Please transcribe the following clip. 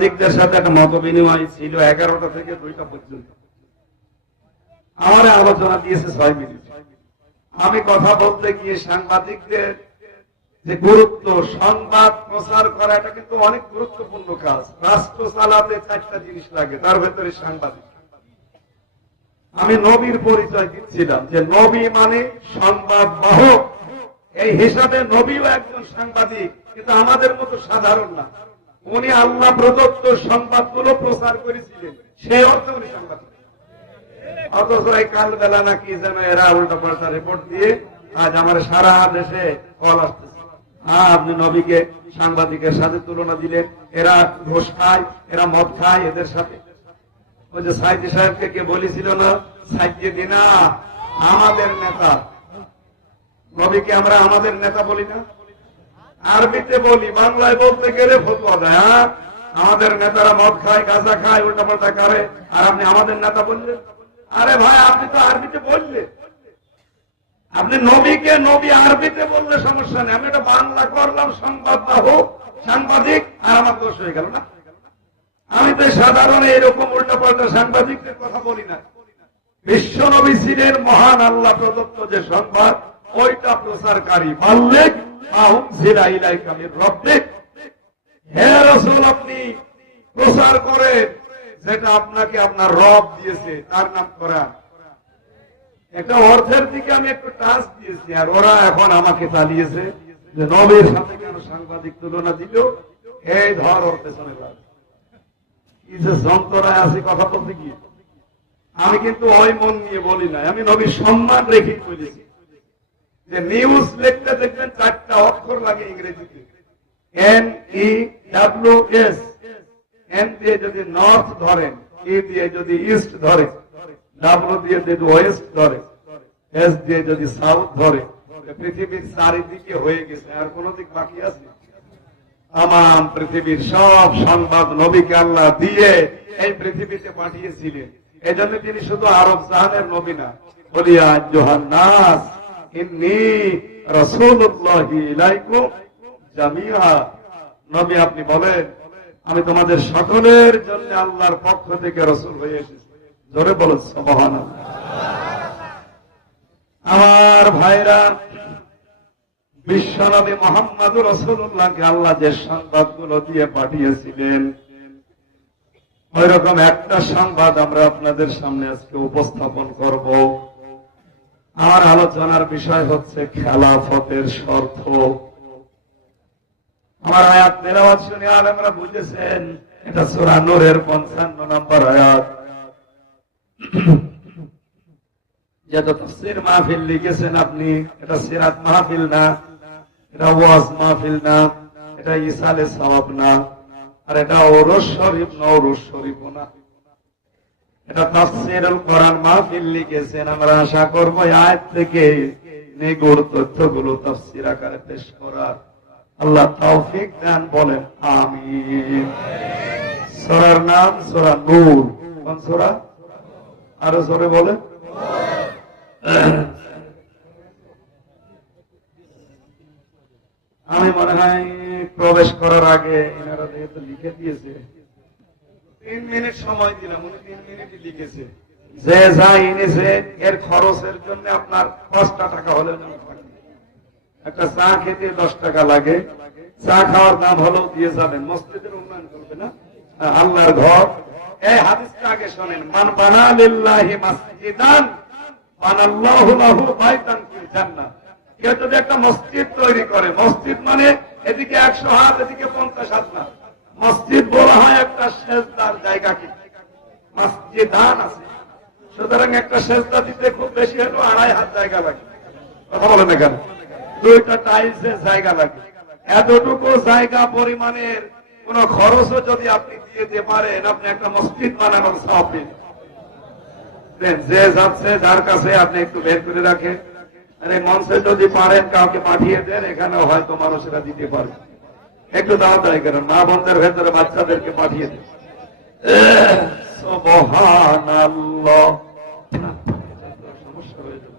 সাংবাদিকদের সাথে একটা মত বিনিময় ছিল 11টা থেকে 2টা পর্যন্ত। আমার আলোচনা দিয়েছে 6 মিনিট। আমি কথা বলতে গিয়ে সাংবাদিকদের যে গুরুত্ব, সংবাদ প্রচার করা এটা কিন্তু অনেক গুরুত্বপূর্ণ কাজ। রাষ্ট্র চালাতে 4টা জিনিস লাগে, তার ভেতরে সাংবাদিক। আমি নবীর পরিচয় দিচ্ছিলাম যে নবী মানে সংবাদ বাহক, এই হিসাবে নবীও একজন সাংবাদিক, কিন্তু আমাদের মতো সাধারণ না। উনি আল্লাহ প্রদত্ত সংবাদগুলো প্রচার করেছিলেন, সেই অর্থে উনি সাংবাদিক। অথচ এই কাল বেলা নাকি যেন এরা উল্টা পাল্টা রিপোর্ট দিয়ে আজ আমার সারা দেশে কল আসতেছে, আপনি নবীকে সাংবাদিকের সাথে তুলনা দিলেন, এরা ঘোষ খায়, এরা মদ খায়, এদের সাথে। ওই যে সাইদি সাহেবকে কে বলেছিল না, সাইদিনা আমাদের নেতা। নবীকে আমরা আমাদের নেতা বলি না, আরবিতে বলি, বাংলায় বলতে গেলে ফতোয়া দেয়, আমাদের নেতারা মদ খায়, গাঁজা খায়, উল্টা পাল্টা করে, আর আপনি আমাদের নেতা বললেন। আরে ভাই, আপনি তো আরবিতে বললেন, আপনি নবীকে নবী আরবিতে বললে সমস্যা নেই, আমি এটা বাংলা করলাম সংবাদ বাহক সাংবাদিক, আর আমার দোষ হয়ে গেল না। আমি তো সাধারণ এরকম উল্টা পাল্টা সাংবাদিকদের কথা বলি না। বিশ্ব নবী ছিলেন মহান আল্লাহ প্রদত্ত যে সংবাদ, ওইটা প্রচারকারী। বাল্লিগ মা উনজিলা ইলাইকা মির রাব্বিক, হে রাসূল আপনি প্রচার করেন যেটা আপনাকে আপনার রব দিয়েছে, তার নাম কোরআন। একটা অর্থের দিকে আমি একটু টাচ দিয়েছি, আর ওরা এখন আমাকে চালিয়েছে যে নবীর সাথে কেন সাংবাদিক তুলনা দিল, এই ধর ওর পেছনে লাগ। কি যে যন্ত্রণায় আছে কথা বলতে গিয়ে। আমি কিন্তু ওই মন নিয়ে বলি না, আমি নবীর সম্মান রেখে বলেছি যে নিউজ লিখতে দেখবেন 4টা অক্ষর লাগে ইংরেজিতে, NEWS। এন দিয়ে যদি নর্থ ধরেন, ই দিয়ে যদি ইস্ট ধরে, ডাব্লু দিয়ে যদি ওয়েস্ট ধরে, এস দিয়ে যদি সাউথ ধরে, পৃথিবীর চারিদিকে হয়ে গেছে, আর কোন দিক বাকি আছে? তাম পৃথিবীর সব সংবাদ নবীকে আল্লাহ দিয়ে এই পৃথিবীতে পাঠিয়েছিলেন। এই জন্য তিনি শুধু আরব জাহানের নবী না, বলিয়া জোহান্নাস ইন্নী রাসূলুল্লাহি ইলাইকুম জামিআ। নবী আপনি বলেন আমি তোমাদের সকলের জন্য আল্লাহর পক্ষ থেকে রাসূল হয়ে এসেছি। জোরে বলো সুবহানাল্লাহ। আমার ভাইরা, বিশ্বনবী মুহাম্মদুর রাসূলুল্লাহকে আল্লাহ যে সংবাদগুলো দিয়ে পাঠিয়েছিলেন, ওইরকম একটা সংবাদ আমরা আপনাদের সামনে আজকে উপস্থাপন করব। আমার আলোচনার বিষয় হচ্ছে খেলাফতের শর্ত। আমার আয়াত তেলাওয়াত শুনে আলেমরা বুঝেছেন, এটা সূরা নূরের 55 নম্বর আয়াত। যেটা তাফসীর মাহফিল লিখেছেন আপনি, এটা সিরাত মাহফিল না, এটা ওয়াজ মাহফিল না, এটা ইসালে সওয়াব না, আর এটা ওরস শরীফ না, ওরস শরীফ না, এটা তাফসীরুল কোরআন মাহফিল লিখেছেন। আমরা আশা করব আয়াত থেকে নিগুড় তথ্যগুলো তাফসীর আকারে পেশ করার আল্লাহ তৌফিক দান, বলেন আমিন। সূরার নাম সূরা নূর। কোন সূরা? আরো জোরে বলেন। আমি মনে হয় প্রবেশ করার আগে এনারা যেহেতু লিখে দিয়েছে, 3 মিনিট সময় দিলাম, উনি 3 মিনিটই লিখেছে। যে যা এনেছে এর খরচের জন্য আপনার 5টা টাকা হলে একটা চা খেতে 10 টাকা লাগে, চা খাওয়ার দাম হলেও দিয়ে যাবেন। মসজিদের উন্নয়ন করবে না, আল্লাহর ঘর। এই হাদিসটা আগে শোনেন, মান বানা লিল্লাহি মাসজিদান বানাল্লাহু লাহু বাইতান ফিল জান্নাহ। কেউ যদি একটা মসজিদ তৈরি করে, মসজিদ মানে এদিকে 100 হাত, এদিকে 50 হাত না, মসজিদ বলা হয় একটা সেজদার জায়গাকে। মসজিদান আছে, সুতরাং একটা সেজদা দিতে খুব বেশি হলো 2.5 হাত জায়গা লাগে। কথা বলেন না কেন? 2টা টাইলসের জায়গা লাগে। এতটুকু জায়গা পরিমাণের কোন খরচও যদি আপনি দিয়ে দিতে পারেন, আপনি একটা মসজিদ বানানোর সওয়াব পেয়ে যাবেন। যে যাচ্ছে যার কাছে আপনি একটু বের করে রাখেন, আরে মঞ্চে যদি পারেন কাউকে পাঠিয়ে দেন, এখানেও হয়তো মানুষেরা দিতে পারে। একটু তাড়াতাড়ি করেন, মা বোনদের ভেতরে বাচ্চাদেরকে পাঠিয়ে দেন। সুবহানাল্লাহ। সমস্যা হয়ে যাবে।